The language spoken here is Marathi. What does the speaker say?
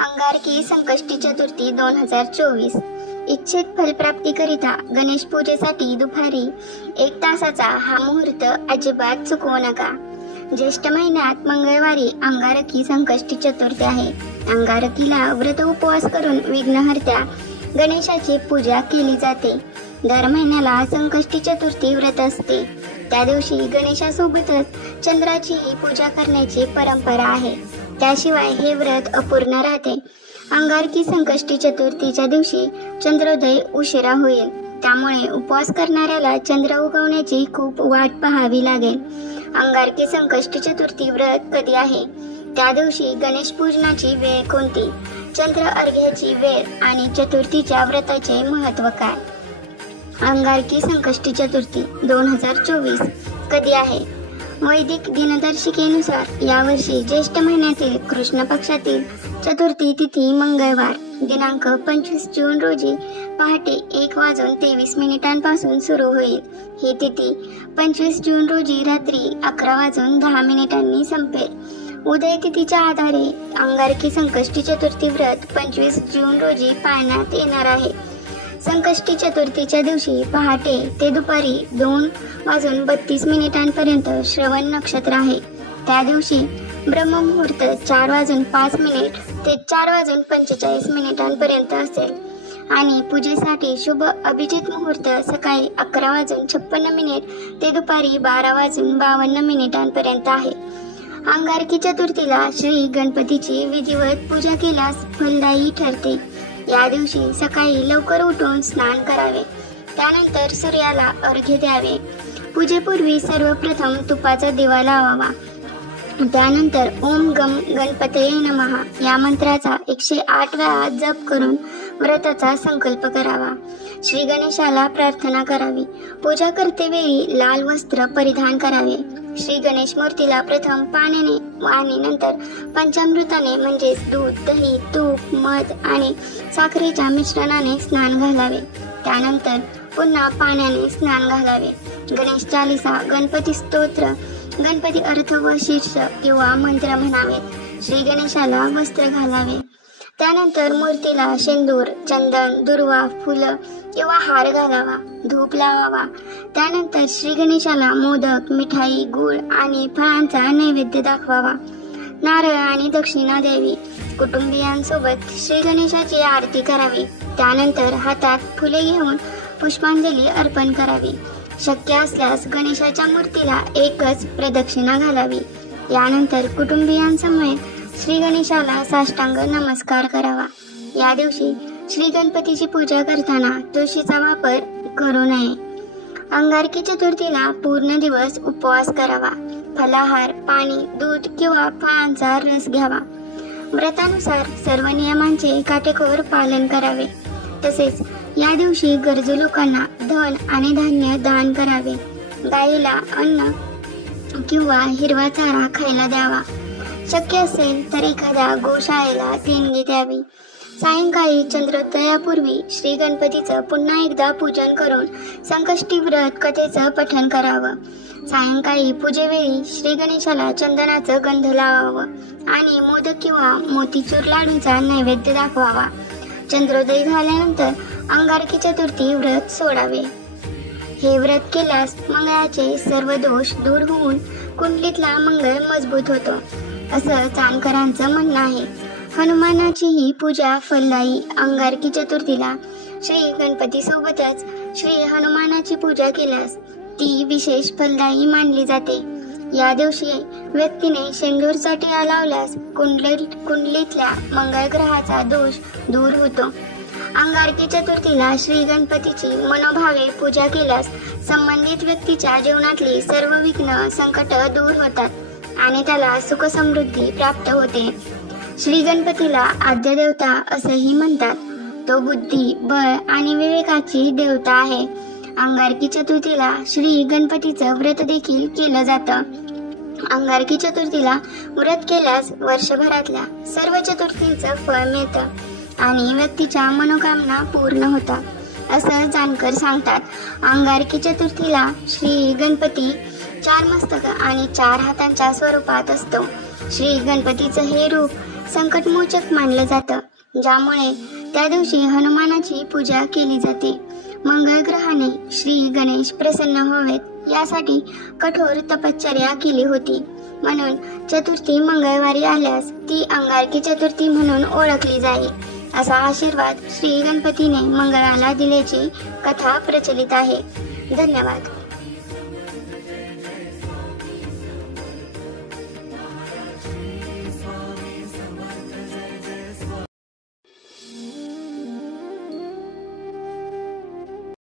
अंगारकी संकष्टी चतुर्थी 2024 इच्छित फलप्राप्तीकरिता गणेश पूजेसाठी दुपारी 1 तासाचा हा मुहूर्त अजिबात चुकवू नका। ज्येष्ठ महिन्यात मंगळवारी अंगारकी संकष्टी चतुर्थी आहे। अंगारकीला व्रत उपवास करून विघ्नहर्त्या गणेशाची पूजा केली जाते। दर महिन्याला संकष्टी चतुर्थी व्रत असते। त्या दिवशी गणेशासोबतच चंद्राचीही पूजा करण्याची परंपरा आहे। त्याशिवाय हे व्रत अपूर्ण राहते। अंगारकी संकष्टी चतुर्थीच्या दिवशी चंद्रोदय उशिरा होईल, त्यामुळे उपवास करणाऱ्याला चंद्र उगवण्याची खूप वाट पाहावी लागेल। अंगारकी संकष्टी चतुर्थी व्रत कधी आहे, त्या दिवशी गणेश पूजनाची वेळ कोणती, चंद्र अर्घ्याची वेळ आणि चतुर्थीच्या व्रताचे महत्त्व काय। अंगारकी संकष्टी चतुर्थी 2024 कधी आहे? वैदिक दिनदर्शिकेनुसार यावर्षी ज्येष्ठ महिन्यातील कृष्ण पक्षातील चतुर्थी तिथी मंगळवार दिनांक 25 जून रोजी पहाटे 1:23 सुरू होईल। ही तिथी 25 जून रोजी रात्री 11:10 संपेल। उदय तिथीच्या आधारे अंगारकी संकष्टी चतुर्थी व्रत 25 जून रोजी पाळण्यात येणार आहे। संकष्टी चतुर्थीच्या दिवशी पहाटे ते दुपारी 2:32 श्रवण नक्षत्र आहे। त्या दिवशी ब्रह्ममुहूर्त 4:05 ते 4:45 असेल आणि पूजेसाठी शुभ अभिजित मुहूर्त सकाळी 11:56 ते दुपारी 12:52 आहे। अंगारकी चतुर्थीला श्री गणपतीची विधिवत पूजा केल्यास फलदायी ठरते। या दिवशी सकाळी लवकर उठून स्नान करावे, त्यानंतर सूर्याला अर्घ्य द्यावे। पूजेपूर्वी सर्वप्रथम तुपाचा दिवा लावावा, त्यानंतर ओम गम गणपतये नमः या मंत्राचा 108 वेळा जप करून व्रताचा संकल्प करावा। श्री गणेशाला प्रार्थना करावी। पूजा करतेवेळी लाल वस्त्र परिधान करावे। श्री गणेश मूर्तीला प्रथम पाण्याने आणि नंतर पंचामृताने म्हणजेच दूध, दही, तूप, मध आणि साखरेच्या मिश्रणाने स्नान घालावे। त्यानंतर पुन्हा पाण्याने स्नान घालावे। गणेश चालीसा, गणपती स्तोत्र, गणपती अर्थ व शीर्ष किंवा मंत्र म्हणावेत। श्री गणेशाला वस्त्र घालावे। त्यानंतर मूर्तीला शेंदूर, चंदन, दुर्वा, फुलं किंवा हार घालावा, धूप लावावा। त्यानंतर श्री गणेशाला मोदक, मिठाई, गूळ आणि फळांचा नैवेद्य दाखवावा। नारळ आणि दक्षिणा द्यावी। कुटुंबियांसोबत श्री गणेशाची आरती करावी। त्यानंतर हातात फुले घेऊन पुष्पांजली अर्पण करावी। शक्य असल्यास गणेशाच्या मूर्तीला एकच प्रदक्षिणा घालावी। यानंतर कुटुंबियांसमवेत श्री गणेशाला साष्टांग नमस्कार करावा। या दिवशी श्री गणपतीची पूजा करताना तुळशीचा वापर करू नये। अंगारकी चतुर्थीला पूर्ण दिवस उपवास करावा। फलाहार, पाणी, दूध किंवा फळांचा रस घ्यावा। व्रतानुसार सर्व नियमांचे काटेकोर पालन करावे। तसेच या दिवशी गरजू लोकांना धन आणि धान्य दान करावे। गायीला अन्न किंवा हिरवा चारा खायला द्यावा। शक्य असेल तर एखाद्या गोशाळेला देणगी द्यावी। सायंकाळी चंद्रोदयापूर्वी श्री गणपतीचं पुन्हा एकदा पूजन करून संकष्टी व्रत कथेचं पठण करावं। सायंकाळी पूजेवेळी श्री गणेशाला चंदनाचं गंध लावावं आणि मोदक किंवा मोतीचूर लाडूचा नैवेद्य दाखवावा। चंद्रोदय झाल्यानंतर अंगारकी चतुर्थी व्रत सोडावे। हे व्रत केल्यास मंगळाचे सर्व दोष दूर होऊन कुंडलीतला मंगळ मजबूत होतो, असं चाणकरांचं म्हणणं आहे। हनुमानाचीही पूजा फलदायी। अंगारकी चतुर्थीला श्री गणपती सोबतच श्री हनुमानाची पूजा केल्यास ती विशेष फलदायी मानली जाते। या दिवशी व्यक्तीने शेंदूरचा टिळा लावल्यास कुंडलीतल्या मंगळ ग्रहाचा दोष दूर होतो। अंगारकी चतुर्थीला श्री गणपतीची मनोभावे पूजा केल्यास संबंधित व्यक्तीच्या जीवनातली सर्व विघ्न, संकट दूर होतात आणि त्याला सुख समृद्धी प्राप्त होते। श्री गणपतीला आद्य देवता असंही म्हणतात। तो बुद्धी, बळ आणि विवेकाची देवता आहे। अंगारकी चतुर्थीला श्री गणपतीचं व्रत देखील केलं जातं। अंगारकी चतुर्थीला व्रत केल्यास वर्षभरातल्या सर्व चतुर्थींचं फळ मिळतं आणि व्यक्तीच्या मनोकामना पूर्ण होतात, असं जाणकर सांगतात। अंगारकी चतुर्थीला श्री गणपती 4 मस्तक आणि 4 हातांच्या स्वरूपात असतो। श्री गणपतीचं हे रूप संकटमोचक मानलं जातं, ज्यामुळे त्या दिवशी हनुमानाची पूजा केली जाते. मंगळ ग्रहाने श्री गणेश प्रसन्न व्हावेत यासाठी कठोर तपश्चर्या केली होती. म्हणून चतुर्थी मंगळवारी आल्यास ती अंगारकी चतुर्थी म्हणून ओळखली जाईल. असा आशीर्वाद श्री गणपतीने मंगळाला दिल्याची कथा प्रचलित आहे. धन्यवाद.